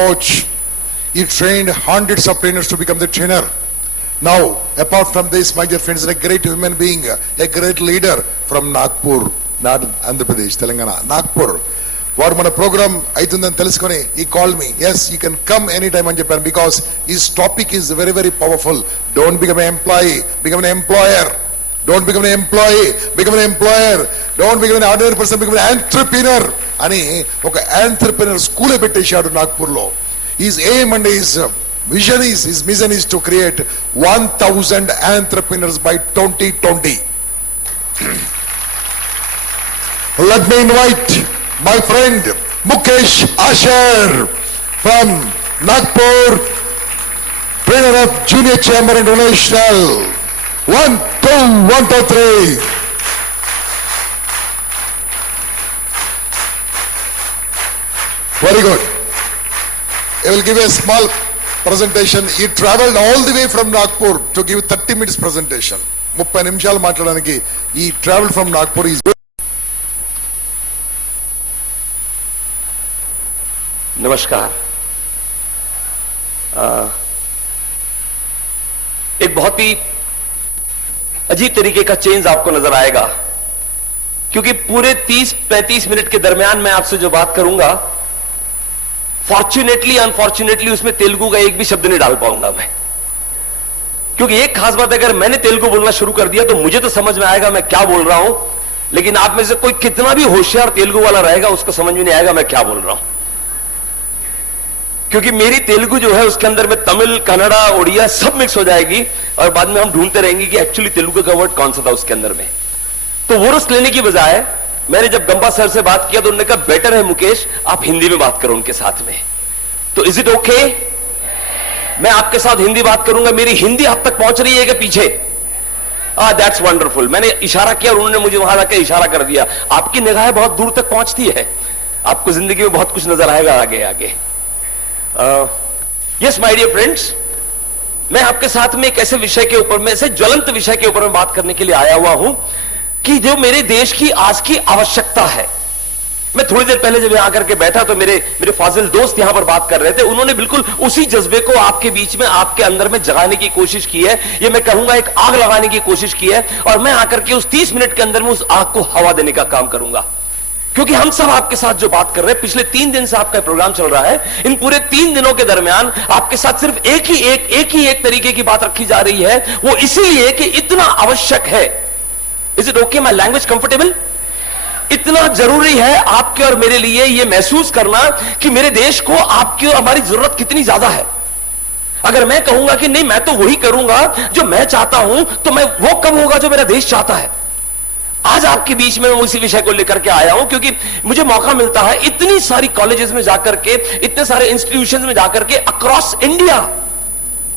coach. He trained hundreds of trainers to become the trainer. Now, apart from this, my dear friends, a great human being, a great leader from Nagpur, not Andhra Pradesh, Telangana, Nagpur. Varu mana program aitundani telusukoni, he called me. Yes, you can come anytime on Japan because his topic is very, very powerful. Don't become an employee, become an employer. Don't become an employee, become an employer. Don't become an ordinary person, become an entrepreneur. Ani oka entrepreneur school petteshadu Nagpur lo. His aim and his vision is, his mission is to create 1,000 entrepreneurs by 2020. Let me invite my friend Mukesh Asher from Nagpur, trainer of Junior Chamber International. 1, 2, 3. Very good. I will give a small presentation. He traveled all the way from Nagpur to give 30 minutes presentation. 30 నిమిషాలు మాట్లాడడానికి he traveled from Nagpur. नमस्कार. एक बहुत ही अजीब तरीके का change आपको नजर आएगा क्योंकि पूरे 30-35 मिनट के दरमियान मैं आपसे जो बात करूंगा, फॉर्चुनेटली अनफॉर्चुनेटली उसमें तेलुगु का एक भी शब्द नहीं डाल पाऊंगा मैं, क्योंकि एक खास बात, अगर मैंने तेलुगु बोलना शुरू कर दिया तो मुझे तो समझ में आएगा मैं क्या बोल रहा हूं, लेकिन आप में से कोई कितना भी होशियार तेलुगु वाला रहेगा उसको समझ में नहीं आएगा मैं क्या बोल रहा हूं, क्योंकि मेरी तेलुगु जो है उसके अंदर में तमिल, कन्नड़ा, उड़िया सब मिक्स हो जाएगी और बाद में हम ढूंढते रहेंगे कि एक्चुअली तेलुगु का वर्ड कौन सा था उसके अंदर में. तो वो रिस्क लेने की बजाय मैंने जब गंबा सर से बात किया तो उन्होंने कहा बेटर है मुकेश आप हिंदी में बात करो उनके साथ में. तो इज इट ओके? मैं आपके साथ हिंदी बात करूंगा. मेरी हिंदी आप तक पहुंच रही है कि पीछे? That's wonderful. मैंने इशारा किया और उन्होंने मुझे वहां जाकर इशारा कर दिया. आपकी निगाहें बहुत दूर तक पहुंचती है, आपको जिंदगी में बहुत कुछ नजर आएगा आगे आगे. यस माय डियर फ्रेंड्स, मैं आपके साथ में एक ऐसे विषय के ऊपर में, ऐसे ज्वलंत विषय के ऊपर में बात करने के लिए आया हुआ हूं कि जो मेरे देश की आज की आवश्यकता है. मैं थोड़ी देर पहले जब यहां आकर के बैठा तो मेरे फाजिल दोस्त यहां पर बात कर रहे थे. उन्होंने बिल्कुल उसी जज्बे को आपके बीच में, आपके अंदर में जगाने की कोशिश की है. ये मैं कहूंगा एक आग लगाने की कोशिश की है और मैं आकर के उस 30 मिनट के अंदर में उस आग को हवा देने का काम करूंगा. क्योंकि हम सब आपके साथ जो बात कर रहे हैं, पिछले 3 दिन से आपका प्रोग्राम चल रहा है, इन पूरे 3 दिनों के दरमियान आपके साथ सिर्फ एक ही एक तरीके की बात रखी जा रही है. वो इसीलिए कि इतना आवश्यक है. Is it okay? My language comfortable? इतना जरूरी है आपके और मेरे लिए ये महसूस करना कि मेरे देश को आपकी और हमारी जरूरत कितनी ज्यादा है. अगर मैं कहूंगा कि नहीं मैं तो वही करूंगा जो मैं चाहता हूं, तो मैं वो कब होगा जो मेरा देश चाहता है. आज आपके बीच में मैं उसी विषय को लेकर के आया हूं क्योंकि मुझे मौका मिलता है इतनी सारी कॉलेजेस में जाकर के, इतने सारे इंस्टीट्यूशंस में जाकर के अक्रॉस इंडिया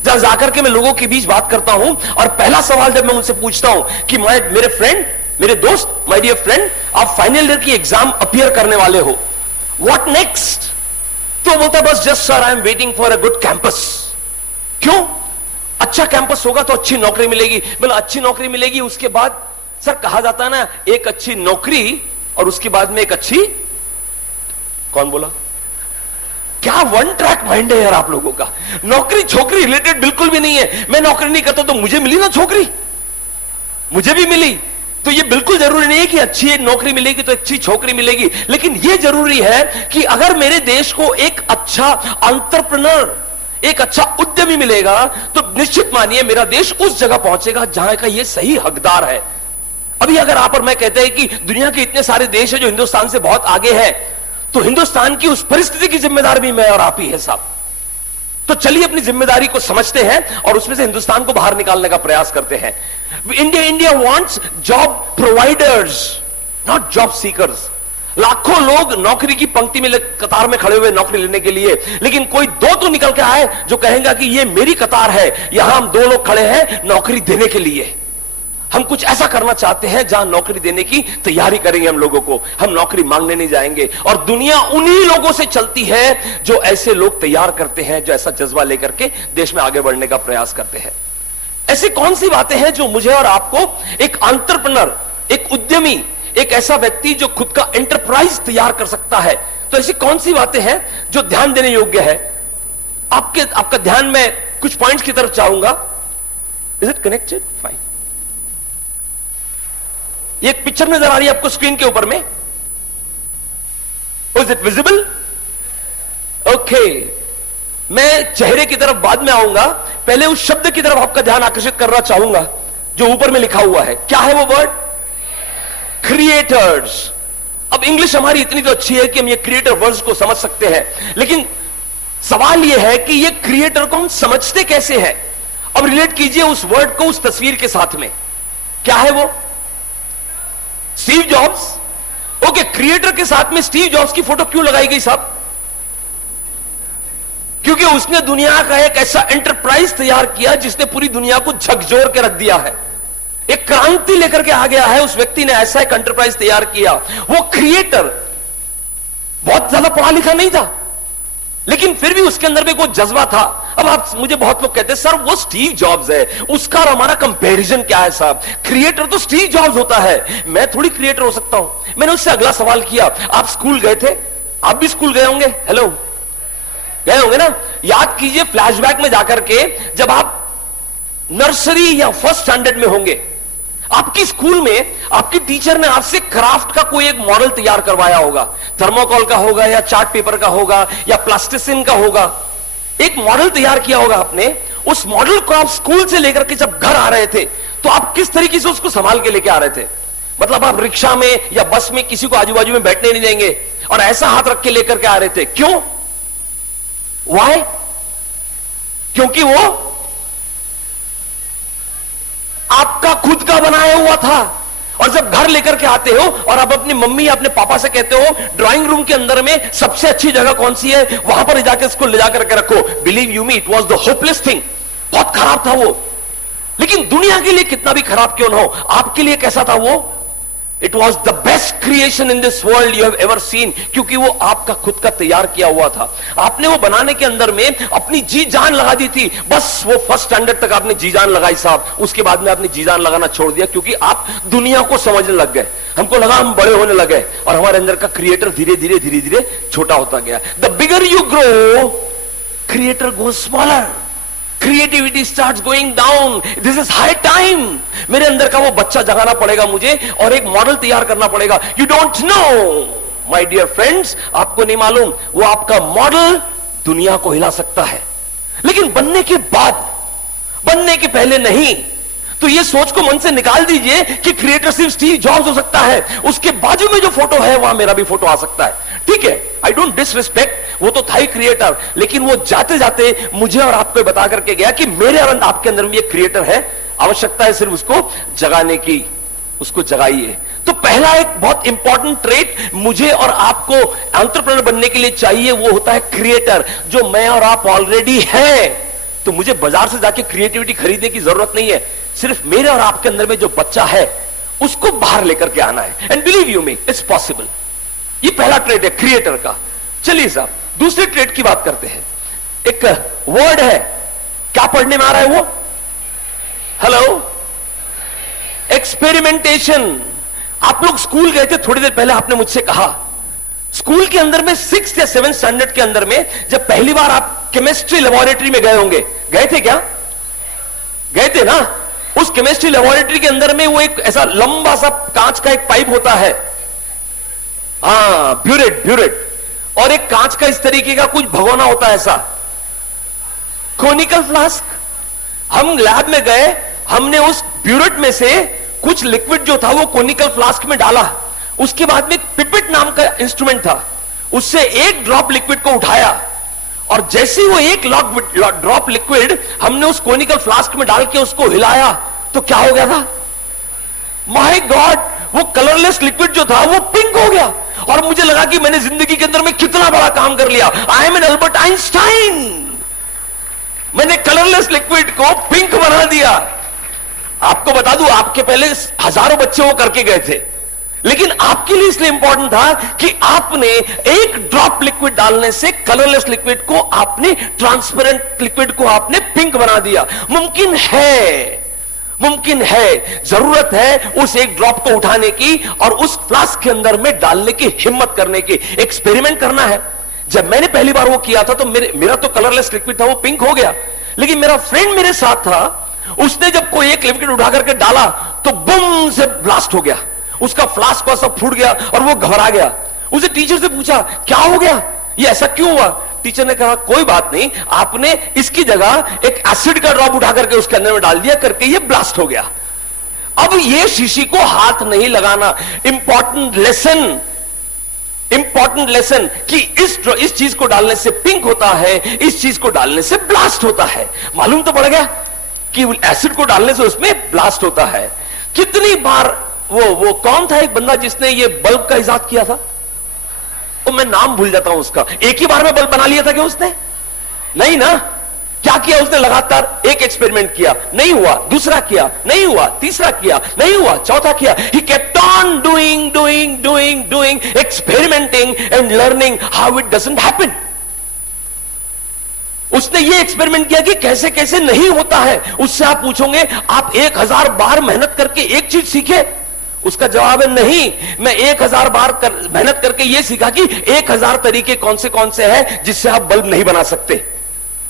जहां जाकर के मैं लोगों के बीच बात करता हूं और पहला सवाल जब मैं उनसे पूछता हूं कि मेरे फ्रेंड, मेरे दोस्त, माय डियर फ्रेंड, आप फाइनल ईयर की एग्जाम अपीयर करने वाले हो, व्हाट नेक्स्ट? तो बोलता बस just sir I am waiting for a good campus. क्यों? अच्छा कैंपस होगा तो अच्छी नौकरी मिलेगी. बोला अच्छी नौकरी मिलेगी, उसके बाद सर कहा जाता है ना एक अच्छी नौकरी और उसके बाद में एक अच्छी, कौन बोला? क्या वन ट्रैक माइंड है यार आप लोगों का. नौकरी छोकरी रिलेटेड बिल्कुल भी नहीं है. मैं नौकरी नहीं करता तो मुझे मिली ना छोकरी, मुझे भी मिली. तो ये बिल्कुल जरूरी नहीं है कि अच्छी नौकरी मिलेगी तो अच्छी छोकरी मिलेगी, लेकिन ये जरूरी है कि अगर मेरे देश को एक अच्छा एंटरप्रेन्योर, एक अच्छा उद्यमी मिलेगा तो निश्चित मानिए मेरा देश उस जगह पहुंचेगा जहां का ये सही हकदार है. अभी अगर आप और मैं कहते हैं कि दुनिया के इतने सारे देश है जो हिंदुस्तान से बहुत आगे है, तो हिंदुस्तान की उस परिस्थिति की जिम्मेदार भी मैं और आप ही है साहब. तो चलिए अपनी जिम्मेदारी को समझते हैं और उसमें से हिंदुस्तान को बाहर निकालने का प्रयास करते हैं. India wants job providers, not job seekers. लाखों लोग नौकरी की पंक्ति में कतार में खड़े हुए नौकरी लेने के लिए, लेकिन कोई 2 तो निकल के आए जो कहेगा कि ये मेरी कतार है, यहां हम 2 लोग खड़े हैं नौकरी देने के लिए. हम कुछ ऐसा करना चाहते हैं जहां नौकरी देने की तैयारी करेंगे हम लोगों को. हम नौकरी मांगने नहीं जाएंगे. और दुनिया उन्हीं लोगों से चलती है जो ऐसे लोग तैयार करते हैं, जो ऐसा जज्बा लेकर के देश में आगे बढ़ने का प्रयास करते हैं. ऐसी कौन सी बातें हैं जो मुझे और आपको एक एंटरप्रेन्योर, एक उद्यमी, एक ऐसा व्यक्ति जो खुद का एंटरप्राइज तैयार कर सकता है, तो ऐसी कौन सी बातें हैं जो ध्यान देने योग्य है? आपका ध्यान मैं कुछ पॉइंट्स की तरफ चाहूंगा. Is it connected? फाइन. ये एक पिक्चर नजर आ रही है आपको स्क्रीन के ऊपर में. Is it visible? ओके. मैं चेहरे की तरफ बाद में आऊंगा, पहले उस शब्द की तरफ आपका ध्यान आकर्षित करना चाहूंगा जो ऊपर में लिखा हुआ है. क्या है वो वर्ड? क्रिएटर्स. अब इंग्लिश हमारी इतनी तो अच्छी है कि हम ये क्रिएटर वर्ड्स को समझ सकते हैं, लेकिन सवाल यह है कि ये क्रिएटर को हम समझते कैसे हैं. अब रिलेट कीजिए उस वर्ड को उस तस्वीर के साथ में. क्या है वो? Steve jobs. ओके, क्रिएटर के साथ में स्टीव जॉब्स की फोटो क्यों लगाई गई साहब? क्योंकि उसने दुनिया का एक ऐसा एंटरप्राइज तैयार किया जिसने पूरी दुनिया को झकझोर के रख दिया है. एक क्रांति लेकर के आ गया है. उस व्यक्ति ने ऐसा एक एंटरप्राइज तैयार किया. वो क्रिएटर बहुत ज्यादा पढ़ा लिखा नहीं था, लेकिन फिर भी उसके अंदर में कोई जज्बा था. अब आप मुझे बहुत लोग कहते हैं सर वो स्टीव जॉब्स है, उसका और हमारा कंपैरिजन क्या है साहब? क्रिएटर तो स्टीव जॉब्स होता है, मैं थोड़ी क्रिएटर हो सकता हूं. मैंने उससे अगला सवाल किया, आप स्कूल गए थे? आप भी स्कूल गए होंगे. हेलो, गए होंगे ना? याद कीजिए फ्लैशबैक में जाकर के, जब आप नर्सरी या फर्स्ट स्टैंडर्ड में होंगे, आपकी स्कूल में आपकी टीचर ने आपसे क्राफ्ट का कोई एक मॉडल तैयार करवाया होगा. थर्मोकॉल का होगा, या चार्ट पेपर का होगा, या प्लास्टिसिन का होगा. एक मॉडल तैयार किया होगा आपने. उस मॉडल को आप स्कूल से लेकर के जब घर आ रहे थे, तो आप किस तरीके से उसको संभाल के लेके आ रहे थे? मतलब आप रिक्शा में या बस में किसी को आजू बाजू में बैठने नहीं देंगे और ऐसा हाथ रख के लेकर के आ रहे थे. क्यों? वाई? क्योंकि वो आपका खुद का बनाया हुआ था. और जब घर लेकर के आते हो और आप अपनी मम्मी या अपने पापा से कहते हो ड्राइंग रूम के अंदर में सबसे अच्छी जगह कौन सी है, वहां पर जाकर इसको ले जाकर के रखो, believe you me, it was the hopeless thing. बहुत खराब था वो. लेकिन दुनिया के लिए कितना भी खराब क्यों ना हो, आपके लिए कैसा था वो? It was the best creation in this world you have ever seen. क्योंकि वो आपका खुद का तैयार किया हुआ था. आपने वो बनाने के अंदर में अपनी जी जान लगा दी थी. बस वो फर्स्ट स्टैंडर्ड तक आपने जी जान लगाई साहब. उसके बाद में आपने जी जान लगाना छोड़ दिया, क्योंकि आप दुनिया को समझने लग गए. हमको लगा हम बड़े होने लगे और हमारे अंदर का क्रिएटर धीरे धीरे धीरे धीरे छोटा होता गया. The bigger you grow, creator go smaller. Creativity starts going down. This is high time. मेरे अंदर का वो बच्चा जगाना पड़ेगा मुझे और एक मॉडल तैयार करना पड़ेगा. You don't know my dear friends, आपको नहीं मालूम वो आपका मॉडल दुनिया को हिला सकता है, लेकिन बनने के बाद, बनने के पहले नहीं. तो ये सोच को मन से निकाल दीजिए कि क्रिएटर सिर्फ स्टीव जॉब्स हो सकता है. उसके बाजू में जो फोटो है वहां मेरा भी फोटो आ सकता है. ठीक है, आई डोंट डिसरिस्पेक्ट, वो तो था ही क्रिएटर, लेकिन वो जाते जाते मुझे और आपको बता करके गया कि मेरे और आपके अंदर में एक क्रिएटर है. आवश्यकता है सिर्फ उसको जगाने की. उसको जगाइए. तो पहला एक बहुत इंपॉर्टेंट ट्रेट मुझे और आपको एंटरप्रेन्योर बनने के लिए चाहिए, वो होता है क्रिएटर, जो मैं और आप ऑलरेडी हैं. तो मुझे बाजार से जाके क्रिएटिविटी खरीदने की जरूरत नहीं है. सिर्फ मेरे और आपके अंदर में जो बच्चा है उसको बाहर लेकर के आना है. And believe you me, it's possible. ये पहला ट्रेड है क्रिएटर का. चलिए साहब, दूसरे ट्रेड की बात करते हैं. एक वर्ड है, क्या पढ़ने में आ रहा है वो? Hello, experimentation. आप लोग स्कूल गए थे थोड़ी देर पहले, आपने मुझसे कहा स्कूल के अंदर में 6th या 7th स्टैंडर्ड के अंदर में जब पहली बार आप केमिस्ट्री लेबोरेटरी में गए होंगे. गए थे क्या? गए थे ना? उस केमिस्ट्री लेबोरेटरी के अंदर में वो एक ऐसा लंबा सा कांच का एक पाइप होता है, ब्यूरेट, और एक कांच का इस तरीके का कुछ भगोना होता है, ऐसा कोनिकल फ्लास्क. हम लैब में गए, हमने उस ब्यूरेट में से कुछ लिक्विड जो था वो कोनिकल फ्लास्क में डाला. उसके बाद में पिपेट नाम का इंस्ट्रूमेंट था, उससे एक ड्रॉप लिक्विड को उठाया, और जैसे ही वो एक ड्रॉप लिक्विड हमने उस कोनिकल फ्लास्क में डाल के उसको हिलाया, तो क्या हो गया था? माय गॉड, वो कलरलेस लिक्विड जो था वो पिंक हो गया. और मुझे लगा कि मैंने जिंदगी के अंदर में कितना बड़ा काम कर लिया. I am an Albert Einstein. मैंने कलरलेस लिक्विड को पिंक बना दिया. आपको बता दूं, आपके पहले हजारों बच्चे वो करके गए थे, लेकिन आपके लिए इसलिए इंपॉर्टेंट था कि आपने एक ड्रॉप लिक्विड डालने से कलरलेस लिक्विड को आपने, ट्रांसपेरेंट लिक्विड को आपने पिंक बना दिया. मुमकिन है, मुमकिन है. जरूरत है उस एक ड्रॉप को उठाने की और उस फ्लास्क के अंदर में डालने की हिम्मत करने की. एक्सपेरिमेंट करना है. जब मैंने पहली बार वो किया था तो मेरा तो कलरलेस लिक्विड था, वो पिंक हो गया। लेकिन मेरा फ्रेंड मेरे साथ था, उसने जब कोई एक लिक्विड उठा करके डाला तो बूम से ब्लास्ट हो गया, उसका फ्लास्क का सब फूट गया और वो घबरा गया। उसे टीचर से पूछा क्या हो गया, ये ऐसा क्यों हुआ? टीचर ने कहा कोई बात नहीं, आपने इसकी जगह एक एसिड का ड्रॉप उठा करके उसके अंदर में डाल दिया, करके ये ब्लास्ट हो गया। अब ये शीशी को हाथ नहीं लगाना। इंपॉर्टेंट लेसन कि इस चीज को डालने से पिंक होता है, इस चीज को डालने से ब्लास्ट होता है। मालूम तो पड़ गया कि एसिड को डालने से उसमें ब्लास्ट होता है। कितनी बार वो कौन था एक बंदा जिसने ये बल्ब का इजाद किया था, तो मैं नाम भूल जाता हूं उसका। एक ही बार में बल्ब बना लिया था क्या उसने? नहीं ना। क्या किया उसने? लगातार एक एक्सपेरिमेंट किया, नहीं हुआ, दूसरा किया, नहीं हुआ, तीसरा किया, नहीं हुआ, चौथा किया। He kept on doing, experimenting and learning how it doesn't happen. उसने ये एक्सपेरिमेंट किया कि कैसे कैसे नहीं होता है। उससे आप पूछोगे आप 1000 बार मेहनत करके एक चीज सीखे? उसका जवाब है नहीं। मैं 1000 बार मेहनत करके यह सीखा कि 1000 तरीके कौन से हैं जिससे आप बल्ब नहीं बना सकते।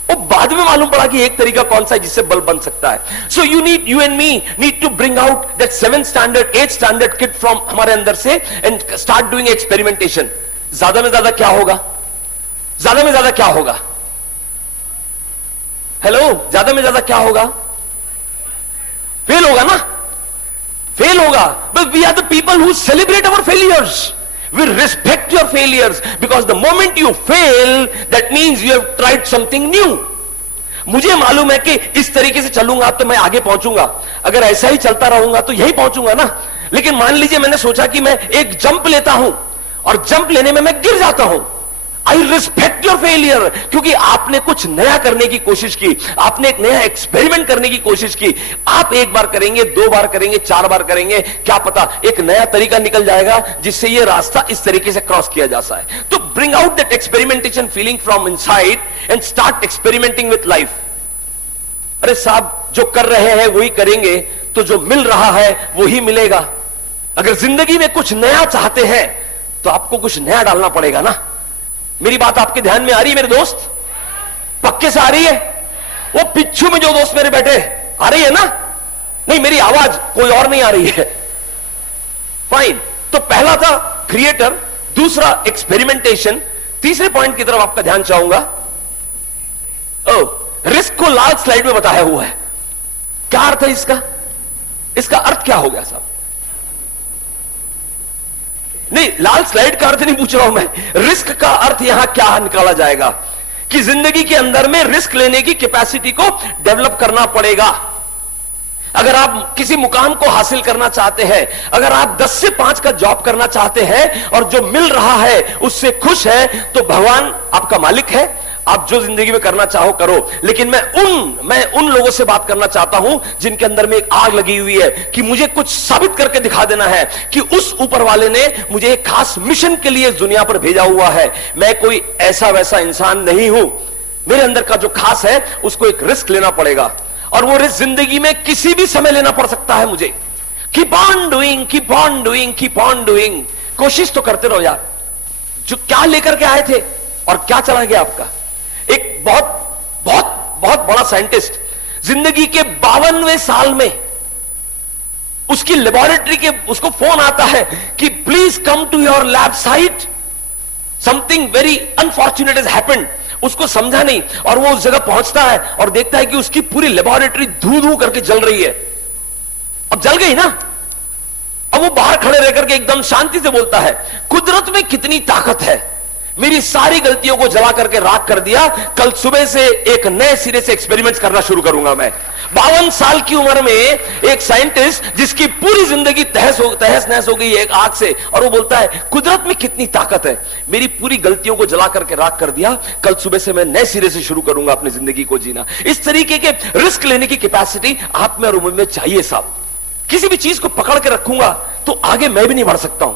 वो बाद में मालूम पड़ा कि एक तरीका कौन सा है जिससे बल्ब बन सकता है। So you and me need to bring out that 7th standard 8th standard kid from हमारे अंदर से एंड स्टार्ट डूइंग एक्सपेरिमेंटेशन। ज्यादा में ज्यादा क्या होगा? ज्यादा में ज्यादा क्या होगा? हेलो, ज्यादा में ज्यादा क्या होगा? फेल होगा ना, फेल होगा। But we are the people who celebrate our failures. We respect your failures because the moment you fail, that means you have tried something new. मुझे मालूम है कि इस तरीके से चलूंगा तो मैं आगे पहुंचूंगा, अगर ऐसा ही चलता रहूंगा तो यही पहुंचूंगा ना। लेकिन मान लीजिए मैंने सोचा कि मैं एक जंप लेता हूं और जंप लेने में मैं गिर जाता हूं। आई रिस्पेक्ट योर फेलियर, क्योंकि आपने कुछ नया करने की कोशिश की, आपने एक नया एक्सपेरिमेंट करने की कोशिश की। आप एक बार करेंगे, 2 बार करेंगे, 4 बार करेंगे, क्या पता एक नया तरीका निकल जाएगा जिससे यह रास्ता इस तरीके से क्रॉस किया जा सकता है। तो bring out that experimentation feeling from inside and start experimenting with life. अरे साहब, जो कर रहे हैं वही करेंगे तो जो मिल रहा है वही मिलेगा। अगर जिंदगी में कुछ नया चाहते हैं तो आपको कुछ नया डालना पड़ेगा ना। मेरी बात आपके ध्यान में आ रही है मेरे दोस्त? पक्के से आ रही है? वो पिछू में जो दोस्त मेरे बैठे आ रही है ना? नहीं, मेरी आवाज कोई और नहीं आ रही है। फाइन। तो पहला था क्रिएटर, दूसरा एक्सपेरिमेंटेशन, तीसरे पॉइंट की तरफ आपका ध्यान चाहूंगा। रिस्क को लाल स्लाइड में बताया हुआ है। क्या अर्थ है इसका? इसका अर्थ क्या हो गया साहब? नहीं, लाल स्लाइड का अर्थ नहीं पूछ रहा हूं मैं। रिस्क का अर्थ यहां क्या निकाला जाएगा कि जिंदगी के अंदर में रिस्क लेने की कैपेसिटी को डेवलप करना पड़ेगा। अगर आप किसी मुकाम को हासिल करना चाहते हैं, अगर आप 10 से 5 का जॉब करना चाहते हैं और जो मिल रहा है उससे खुश है, तो भगवान आपका मालिक है। आप जो जिंदगी में करना चाहो करो। लेकिन मैं उन लोगों से बात करना चाहता हूं जिनके अंदर में एक आग लगी हुई है कि मुझे कुछ साबित करके दिखा देना है कि उस ऊपर वाले ने मुझे एक खास मिशन के लिए दुनिया पर भेजा हुआ है। मैं कोई ऐसा वैसा इंसान नहीं हूं। मेरे अंदर का जो खास है उसको एक रिस्क लेना पड़ेगा, और वो रिस्क जिंदगी में किसी भी समय लेना पड़ सकता है मुझे। Keep on doing, keep on doing, keep on doing. कोशिश तो करते रहो यार। जो क्या लेकर के आए थे और क्या चला गया आपका। एक बहुत बहुत बहुत बड़ा साइंटिस्ट जिंदगी के 52वें साल में उसकी लेबोरेटरी के उसको फोन आता है कि please come to your lab site, something very unfortunate has happened. उसको समझा नहीं और वो उस जगह पहुंचता है और देखता है कि उसकी पूरी लेबोरेटरी धू धू करके जल रही है। अब जल गई ना। अब वो बाहर खड़े रह करके एकदम शांति से बोलता है, कुदरत में कितनी ताकत है, मेरी सारी गलतियों को जला करके राख कर दिया। कल सुबह से एक नए सिरे से एक्सपेरिमेंट्स करना शुरू करूंगा मैं। 52 साल की उम्र में एक साइंटिस्ट जिसकी पूरी जिंदगी तहस नहस हो गई है एक आग से, और वो बोलता है कुदरत में कितनी ताकत है, मेरी पूरी गलतियों को जला करके राख कर दिया। कल सुबह से मैं नए सिरे से शुरू करूंगा अपनी जिंदगी को जीना। इस तरीके के रिस्क लेने की कैपेसिटी आप में और मुझ में चाहिए साहब। किसी भी चीज को पकड़ के रखूंगा तो आगे मैं भी नहीं बढ़ सकता हूं।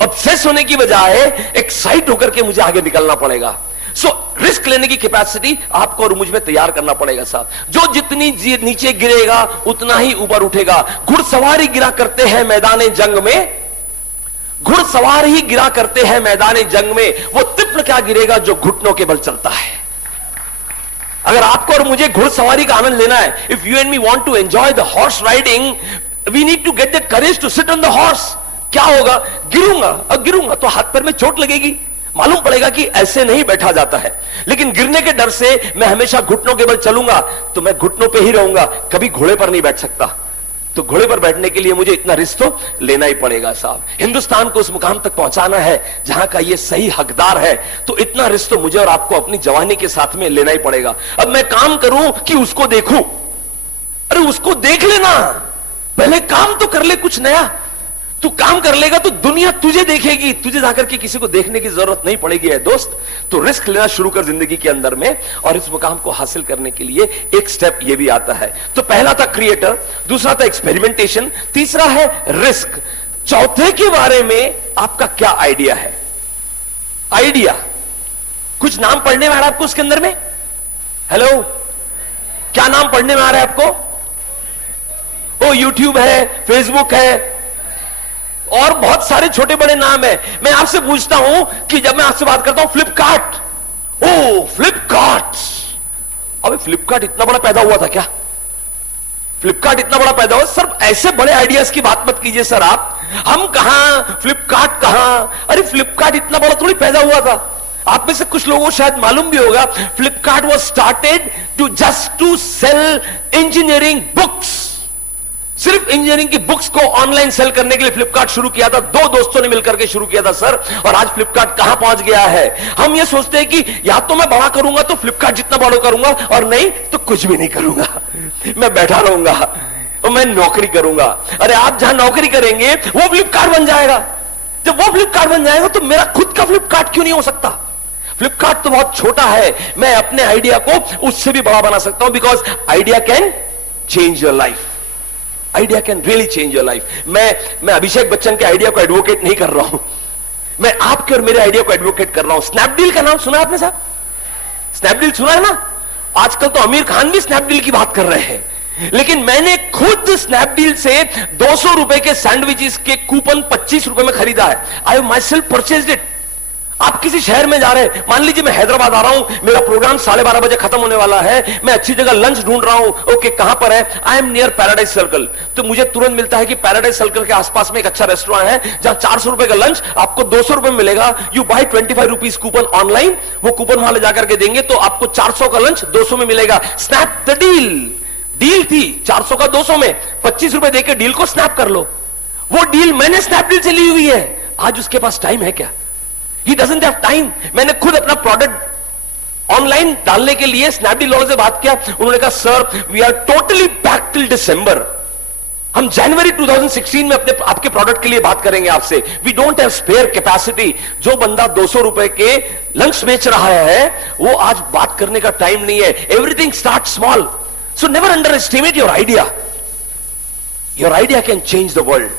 ऑब्सेस होने की बजाय एक्साइट होकर के मुझे आगे निकलना पड़ेगा। सो रिस्क लेने की कैपेसिटी आपको और मुझ में तैयार करना पड़ेगा साहब। जो जितनी नीचे गिरेगा उतना ही ऊपर उठेगा। घुड़सवारी गिरा करते हैं मैदान जंग में, घुड़सवार ही गिरा करते हैं मैदान जंग में, वो तिप्र क्या गिरेगा जो घुटनों के बल चलता है। अगर आपको और मुझे घुड़सवारी का आनंद लेना है, if you and me want to enjoy the horse riding, we need to get the courage to sit on the horse. क्या होगा? गिरूंगा, अब गिरूंगा तो हाथ पैर में चोट लगेगी, मालूम पड़ेगा कि ऐसे नहीं बैठा जाता है। लेकिन गिरने के डर से मैं हमेशा घुटनों के बल चलूंगा तो मैं घुटनों पे ही रहूंगा, कभी घोड़े पर नहीं बैठ सकता। तो घोड़े पर बैठने के लिए मुझे इतना रिस्क तो लेना ही पड़ेगा साहब। हिंदुस्तान को उस मुकाम तक पहुंचाना है जहां का ये सही हकदार है, तो इतना रिस्क तो मुझे और आपको अपनी जवानी के साथ में लेना ही पड़ेगा। अब मैं काम करूं कि उसको देखूं? अरे उसको देख लेना, पहले काम तो कर ले कुछ नया। तू काम कर लेगा तो दुनिया तुझे देखेगी, तुझे जाकर के किसी को देखने की जरूरत नहीं पड़ेगी है दोस्त। तो रिस्क लेना शुरू कर जिंदगी के अंदर में, और इस मुकाम को हासिल करने के लिए एक स्टेप ये भी आता है। तो पहला था क्रिएटर, दूसरा था एक्सपेरिमेंटेशन, तीसरा है रिस्क। चौथे के बारे में आपका क्या आइडिया है? आइडिया कुछ नाम पढ़ने में आ रहा है आपको उसके अंदर में? हेलो, क्या नाम पढ़ने में आ रहा है आपको? ओ यूट्यूब है, फेसबुक है, और बहुत सारे छोटे बड़े नाम है। मैं आपसे पूछता हूं कि जब मैं आपसे बात करता हूं फ्लिपकार्ट, ओ फ्लिपकार्ट, अबे फ्लिपकार्ट इतना बड़ा पैदा हुआ था क्या? फ्लिपकार्ट इतना बड़ा पैदा हुआ? सर ऐसे बड़े आइडियाज की बात मत कीजिए सर आप। हम कहां, फ्लिपकार्ट कहां? अरे फ्लिपकार्ट इतना बड़ा थोड़ी पैदा हुआ था। आप में से कुछ लोगों को शायद मालूम भी होगा, Flipkart was started just to sell engineering books. सिर्फ इंजीनियरिंग की बुक्स को ऑनलाइन सेल करने के लिए फ्लिपकार्ट शुरू किया था। दो दोस्तों ने मिलकर के शुरू किया था सर, और आज फ्लिपकार्ट कहां पहुंच गया है। हम ये सोचते हैं कि या तो मैं बड़ा करूंगा तो फ्लिपकार्ट जितना बड़ा करूंगा, और नहीं तो कुछ भी नहीं करूंगा, मैं बैठा रहूंगा और मैं नौकरी करूंगा। अरे आप जहां नौकरी करेंगे वो फ्लिपकार्ट बन जाएगा। जब वो फ्लिपकार्ट बन जाएगा तो मेरा खुद का फ्लिपकार्ट क्यों नहीं हो सकता? फ्लिपकार्ट तो बहुत छोटा है, मैं अपने आइडिया को उससे भी बड़ा बना सकता हूं, because idea can change your life. Idea can really change your life. मैं अभिषेक बच्चन के आइडिया को एडवोकेट नहीं कर रहा हूं, मैं आपके और मेरे आइडिया को एडवोकेट कर रहा हूं। स्नैपडील का नाम सुना आपने साहब? स्नैपडील सुना है ना? आजकल तो आमिर खान भी स्नैपडील की बात कर रहे हैं, लेकिन मैंने खुद स्नैपडील से 200 रुपए के सैंडविचेस के कूपन 25 रुपए में खरीदा है। आई माई सेल्फ परचेज्ड इट। आप किसी शहर में जा रहे हैं, मान लीजिए मैं हैदराबाद आ रहा हूं, मेरा प्रोग्राम 12:30 बजे खत्म होने वाला है, मैं अच्छी जगह लंच ढूंढ रहा हूं, ओके कहां पर है? I am near paradise circle. तो मुझे तुरंत मिलता है कि पैराडाइज सर्कल के आसपास में एक अच्छा रेस्टोरेंट है जहां 400 रुपए का लंच आपको 200 रुपए में मिलेगा। You buy 25 rupees coupon online, वो कूपन वहां ले जाकर के देंगे तो आपको 400 का लंच 200 में मिलेगा। Snap the deal. डील थी 400 का 200 में, 25 रुपए देकर डील को स्नैप कर लो। वो डील मैंने स्नैपडील से ली हुई है। आज उसके पास टाइम है क्या? He doesn't have time। मैंने खुद अपना प्रोडक्ट ऑनलाइन डालने के लिए स्नैपडील वालों से बात किया, उन्होंने कहा sir we are totally packed till December, हम जनवरी 2016 में अपने आपके प्रोडक्ट के लिए बात करेंगे आपसे। We don't have spare capacity. जो बंदा 200 रुपए के लंच बेच रहा है वो आज बात करने का टाइम नहीं है। Everything start small, so never under estimate your idea. Your idea can change the world.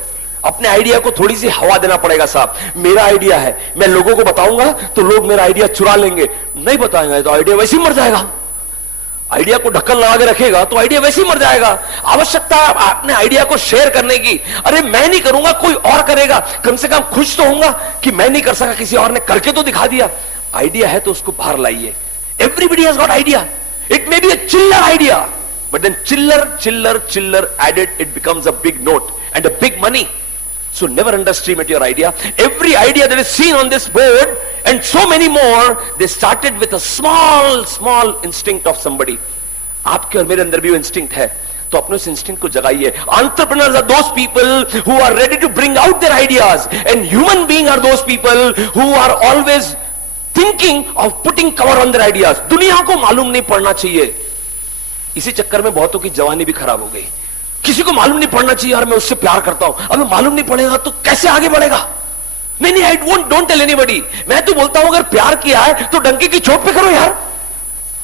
अपने आइडिया को थोड़ी सी हवा देना पड़ेगा साहब। मेरा आइडिया है, मैं लोगों को बताऊंगा तो लोग मेरा आइडिया चुरा लेंगे, नहीं बताएंगे तो आइडिया वैसे ही मर जाएगा। आइडिया को ढक्कन लगा के रखेगा तो आइडिया वैसे ही मर जाएगा। आवश्यकता है अपने आइडिया को शेयर करने की। अरे मैं नहीं करूंगा, कोई और करेगा, कम से कम खुश तो होऊंगा कि मैं नहीं कर सका, किसी और ने करके तो दिखा दिया। आइडिया है तो उसको बाहर लाइए। Everybody has got idea. It may be a चिल्लर आइडिया, बट देन चिल्लर added, it becomes a big note and a big money. So never underestimate your idea. Every idea that is seen on this board and so many more, they started with a small instinct of somebody. आपके और मेरे अंदर भी वो instinct है, तो अपने उस इंस्टिंक्ट को जगाइए। Entrepreneurs are those people who are ready to bring out their ideas, and human beings are those people who are always thinking of putting cover on their ideas. दुनिया को मालूम नहीं पड़ना चाहिए। इसी चक्कर में बहुतों की जवानी भी खराब हो गई। किसी को मालूम नहीं पड़ना चाहिए यार मैं उससे प्यार करता हूं। अब मालूम नहीं पड़ेगा तो कैसे आगे बढ़ेगा? नहीं, आई डोंट टेल एनीबॉडी। मैं तो बोलता हूं अगर प्यार किया है तो डंके की चोट पे करो यार।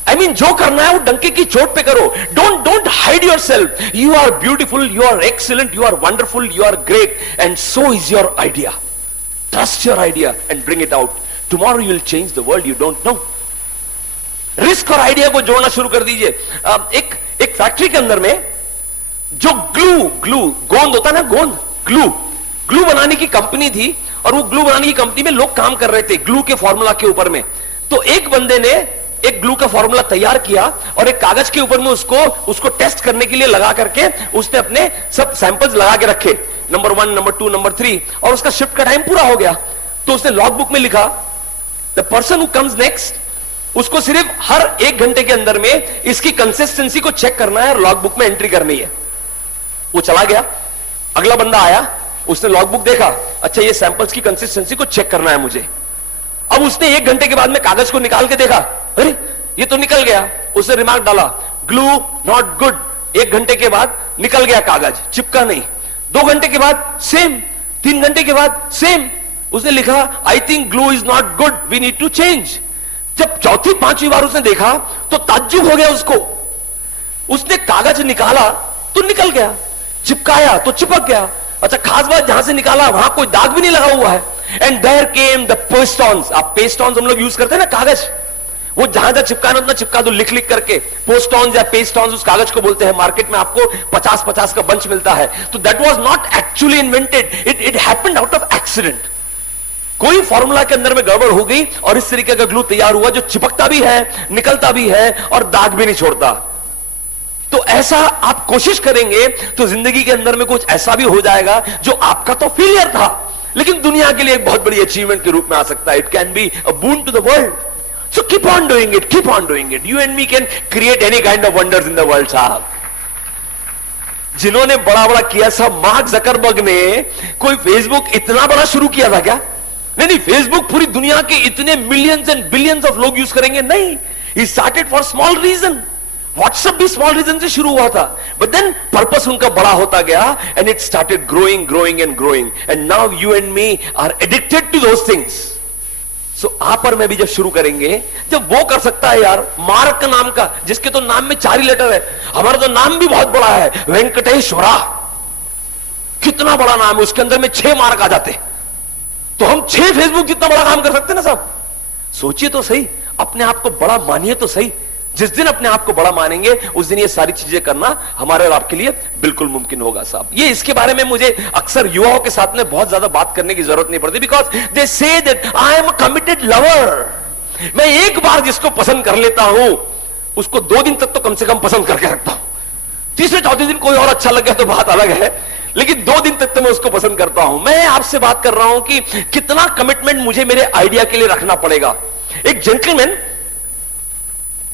I mean, जो करना है वो डंके की चोट पे करो। Don't hide yourself. You are beautiful, you are excellent, you are wonderful, you are great, and so is your idea. Trust your idea and bring it out. Tomorrow you will change the world, you don't know. Risk और idea को जोड़ना शुरू कर दीजिए। एक factory के अंदर में जो ग्लू गोंद होता है ना, गोंद ग्लू बनाने की कंपनी थी, और वो ग्लू बनाने की कंपनी में लोग काम कर रहे थे ग्लू के फॉर्मूला के ऊपर में। तो एक बंदे ने एक ग्लू का फॉर्मूला तैयार किया और एक कागज के ऊपर में उसको टेस्ट करने के लिए लगा करके उसने अपने सब सैंपल्स लगा के रखे, नंबर 1, नंबर 2, नंबर 3, और उसका शिफ्ट का टाइम पूरा हो गया। तो उसने लॉग बुक में लिखा, the person who comes next, उसको सिर्फ हर 1 घंटे के अंदर में इसकी कंसिस्टेंसी को चेक करना है और लॉग बुक में एंट्री करनी है। वो चला गया, अगला बंदा आया, उसने लॉग बुक देखा, अच्छा ये सैंपल्स की कंसिस्टेंसी को चेक करना है मुझे। अब उसने 1 घंटे के बाद में कागज को निकाल के देखा, अरे ये तो निकल गया। उसने रिमार्क डाला, ग्लू नॉट गुड। 1 घंटे के बाद निकल गया कागज, चिपका नहीं। 2 घंटे के बाद सेम, 3 घंटे के बाद सेम। उसने लिखा, I think glue is not good, we need to change. जब चौथी 5वीं बार उसने देखा तो ताज्जुब हो गया उसको। उसने कागज निकाला तो निकल गया, चिपकाया तो चिपक गया। अच्छा खास बात, जहां से निकाला वहां कोई दाग भी नहीं लगा हुआ है। एंड देयर केम द पोस्टॉन्स। आप पेस्टॉन्स हम लोग यूज करते हैं ना, कागज, वो जहां जहां चिपकाना उतना चिपका दो, लिख लिख करके। पोस्टॉन्स या पेस्टॉन्स उस कागज को बोलते हैं। मार्केट में आपको 50-50 का बंच मिलता है। तो that was not actually invented, it happened out of accident. कोई फॉर्मूला के अंदर में गड़बड़ हो गई और इस तरीके का ग्लू तैयार हुआ जो चिपकता भी है, निकलता भी है और दाग भी नहीं छोड़ता। तो ऐसा आप कोशिश करेंगे तो जिंदगी के अंदर में कुछ ऐसा भी हो जाएगा जो आपका तो फेलियर था लेकिन दुनिया के लिए एक बहुत बड़ी अचीवमेंट के रूप में आ सकता है। It can be a boon to the world. So keep on doing it, keep on doing it. You and me can create any kind of wonders in the world. साहब जिन्होंने बड़ा बड़ा किया, सब मार्क जकरबर्ग ने कोई Facebook इतना बड़ा शुरू किया था क्या? नहीं, फेसबुक पूरी दुनिया के इतने मिलियंस एंड बिलियंस ऑफ लोग यूज करेंगे, नहीं। He started for small reason. WhatsApp भी स्मॉल रीजन से शुरू हुआ था, बट देन पर्पस उनका बड़ा होता गया and it started growing, growing and growing, and now you and me are addicted to those things. So आप और मैं भी जब शुरू करेंगे, जब वो कर सकता है यार, मार्क नाम का, जिसके तो नाम में 4 ही लेटर है। हमारा तो नाम भी बहुत बड़ा है, वेंकटेश्वरा, कितना बड़ा नाम है, उसके अंदर में 6 मार्क आ जाते। तो हम 6 फेसबुक जितना बड़ा काम कर सकते हैं ना साहब। सोचिए तो सही, अपने आप को बड़ा मानिए तो सही। जिस दिन अपने आप को बड़ा मानेंगे उस दिन ये सारी चीजें करना हमारे और आपके लिए बिल्कुल मुमकिन होगा साहब। ये इसके बारे में मुझे अक्सर युवाओं के साथ में बहुत ज्यादा बात करने की जरूरत नहीं पड़ती, because they say that I am a committed lover. मैं एक बार जिसको पसंद कर लेता हूं उसको 2 दिन तक तो कम से कम पसंद करके रखता हूं। तीसरे चौथे दिन कोई और अच्छा लग गया तो बात अलग है, लेकिन 2 दिन तक तो मैं उसको पसंद करता हूं। मैं आपसे बात कर रहा हूं कि कितना कमिटमेंट मुझे मेरे आइडिया के लिए रखना पड़ेगा। एक जेंटलमैन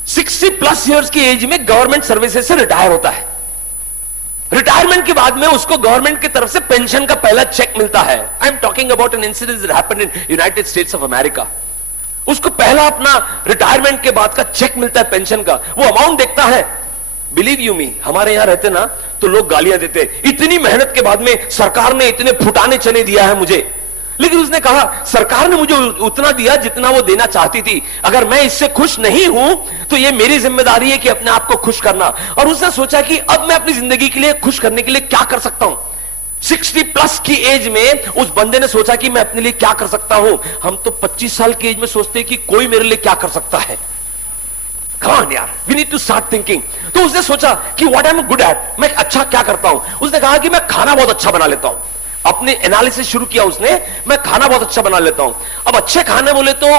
60+ इयर्स की एज में गवर्नमेंट सर्विसेज से रिटायर होता है। रिटायरमेंट के बाद में उसको गवर्नमेंट की तरफ से पेंशन का पहला चेक मिलता है। I am talking about an incident that happened in United states of America. उसको पहला अपना रिटायरमेंट के बाद का चेक मिलता है पेंशन का। वो अमाउंट देखता है, बिलीव यू मी, हमारे यहां रहते ना तो लोग गालियां देते, इतनी मेहनत के बाद में सरकार ने इतने फुटाने चने दिया है मुझे। लेकिन उसने कहा सरकार ने मुझे उतना दिया जितना वो देना चाहती थी, अगर मैं इससे खुश नहीं हूं तो ये मेरी जिम्मेदारी है कि अपने आप को खुश करना। और उसने सोचा कि अब मैं अपनी जिंदगी के लिए खुश करने के लिए क्या कर सकता हूं। 60+ की एज में उस बंदे ने सोचा कि मैं अपने लिए क्या कर सकता हूं। हम तो 25 साल की एज में सोचते हैं कि कोई मेरे लिए क्या कर सकता है। Come on यार, we need to start thinking। तो उसने सोचा कि what I'm good at, मैं अच्छा क्या करता हूं। उसने कहा कि मैं खाना बहुत अच्छा बना लेता हूं। अपने एनालिसिस शुरू किया उसने, मैं खाना बहुत अच्छा बना लेता हूं। अब अच्छे खाने बोले तो